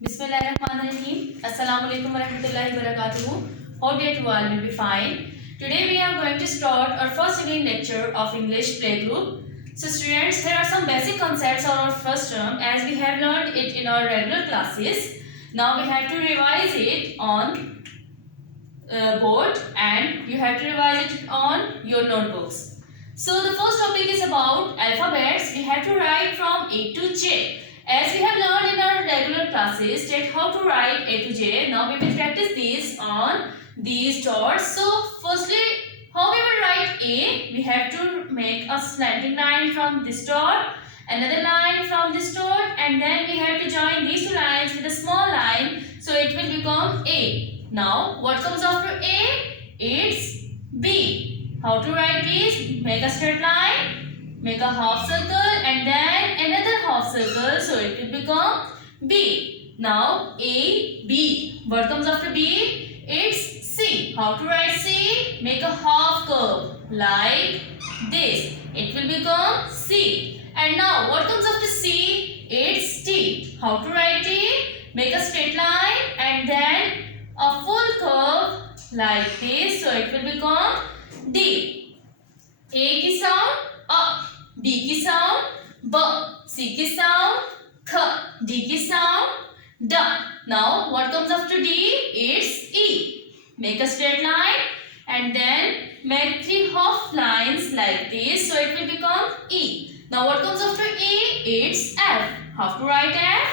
Bismillahirrahmanirrahim. Assalamualaikum warahmatullahi wabarakatuh. Hope that you all will be fine. Today we are going to start our first reading lecture of English playgroup. So students, here are some basic concepts of our first term as we have learned it in our regular classes. Now we have to revise it on board and you have to revise it on your notebooks. So the first topic is about alphabets. We have to write from A to J. As we have learned in our regular classes that how to write A to J, now we will practice this on these dots. So firstly, how we will write A, we have to make a slanting line from this dot, another line from this dot, and then we have to join these two lines with a small line, so it will become A. Now what comes after A? It's B. How to write this? Make a straight line, make a half circle and then another half circle, so it will become B. Now A, B. What comes after B? It's C. How to write C? Make a half curve like this. It will become C. And now what comes after C? It's T. How to write T? Make a straight line and then a full curve like this, so it will become D. A की sound A, B की sound B, C की sound K, D की sound D. Now what comes after D? It's E. Make a straight line and then make three half lines like this, so it will become E. Now what comes after E? It's F. How to write F?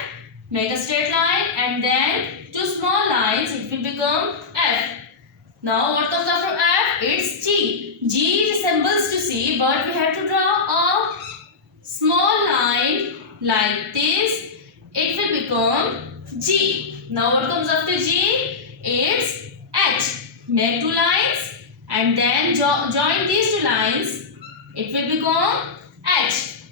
Make a straight line and then two small lines, it will become F. Now what comes after F? It's G. G resembles to C, but we have to draw a small line like this. It will become G. Now what comes after G? It's H. Make two lines and then join these two lines. It will become H.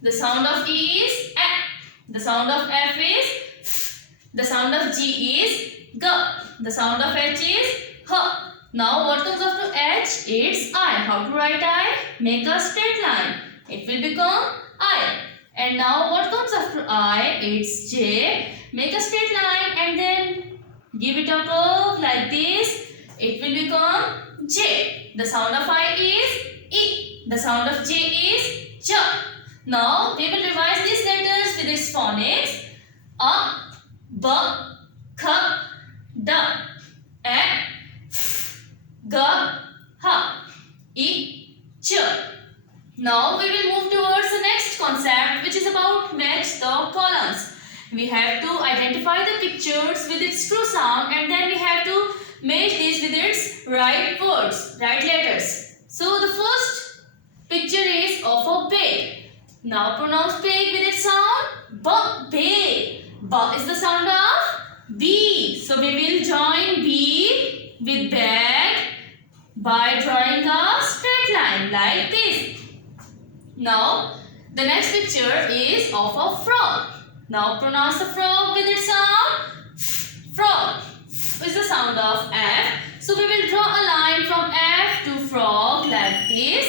The sound of E is F. The sound of F is F. The sound of G is G. The sound of H is H. Now what comes after H? It's I. How to write I? Make a straight line. It will become I. And now what comes after I? It's J. Make a straight line and then give it a curve like this. It will become J. The sound of I is E. The sound of J is J. Now we will revise these letters with its phonics. A, B, K, D, E, F, G, H, I, J. Now we will move towards the next concept, which is about match the columns. We have to identify the pictures with its true sound and then we have to match this with its right words, right letters. So the first picture is of a bag. Now pronounce bag with its sound. B. B is the sound of B. So we will join B with bag by drawing a straight line like this. Now the next picture is of a frog. Now pronounce the frog with its sound. Frog. F is the sound of F. So we will draw a line from F to frog like this.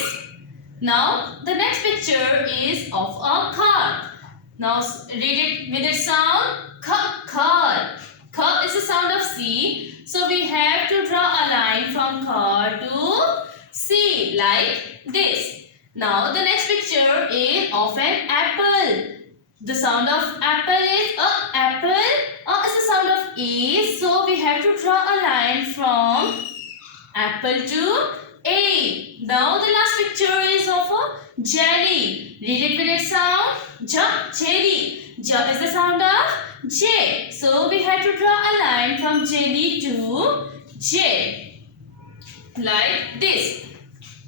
Now the next picture is of a car. Now read it with its sound. Car. Car is the sound of C. So we have to draw a line from car to C like this. Now the next picture is of an apple. The sound of apple is a apple. Is the sound of A. So we have to draw a line from apple to A. Now the last picture is of a jelly. Read it with its sound. Jelly. J is the sound of J. So we have to draw a line from jelly to J. Like this.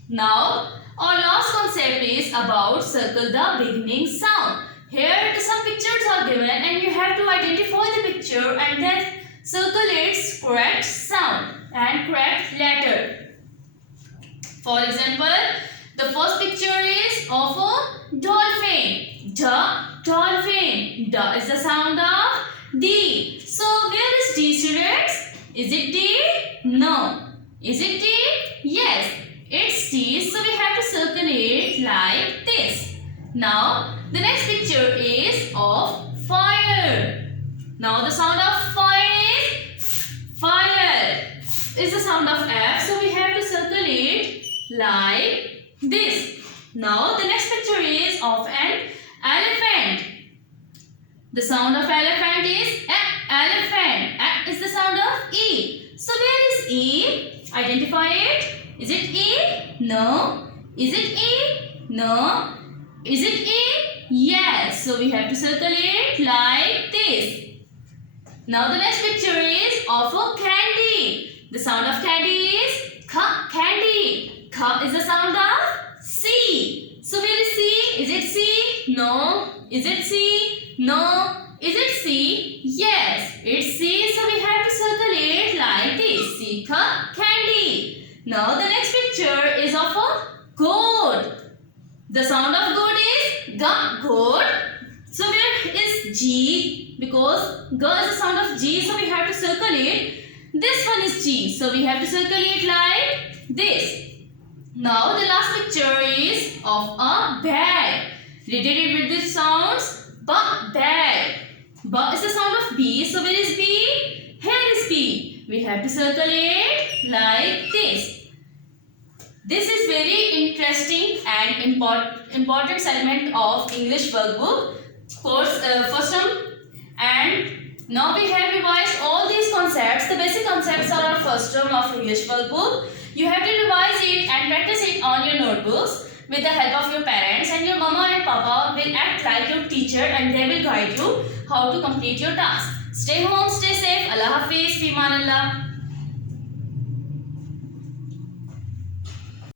Now our last concept is about circle the beginning sound. Here some pictures are given and you have to identify the picture and then circle its correct sound and correct letter. For example, the first picture is of a dolphin. Dolphin. D is the sound of D. So where is D, students? Is it D? No. Is it D? Yes. It's D. So we have to circle it like this. Now the next picture is of fire. Now the sound of fire is fire. Is the sound of F, so we have to circle it like this. Now the next picture is of an elephant. The sound of elephant is elephant. Is the sound of E. So where is E? Identify it. Is it E? No. Is it E? No. Is it E? Yes. So we have to circle it like this. Now the next picture is of a candy. The sound of candy is candy. Is the sound of C. So where is C? Is it C? No. Is it C? No. Is it C? Yes, it's C. So we have to circle it like this. C candy. Now the next picture is of a goat. The sound of goat is goat. So where is G? Because G is the sound of G, so we have to circle it. This one is G, so we have to circle it like this. Now the last picture is of a bag. Related with these sounds, bag. B is the sound of B, so where is B? Here is B. We have to circle it like this. This is very interesting and important segment of English workbook course first term, and now we have revised all these concepts. The basic concepts are our first term of English workbook. You have to revise it and practice it on your notebooks with the help of your parents, and your mama and papa will act like your teacher and they will guide you how to complete your task. Stay home, stay safe. Allah Hafiz, Fi Aman Allah.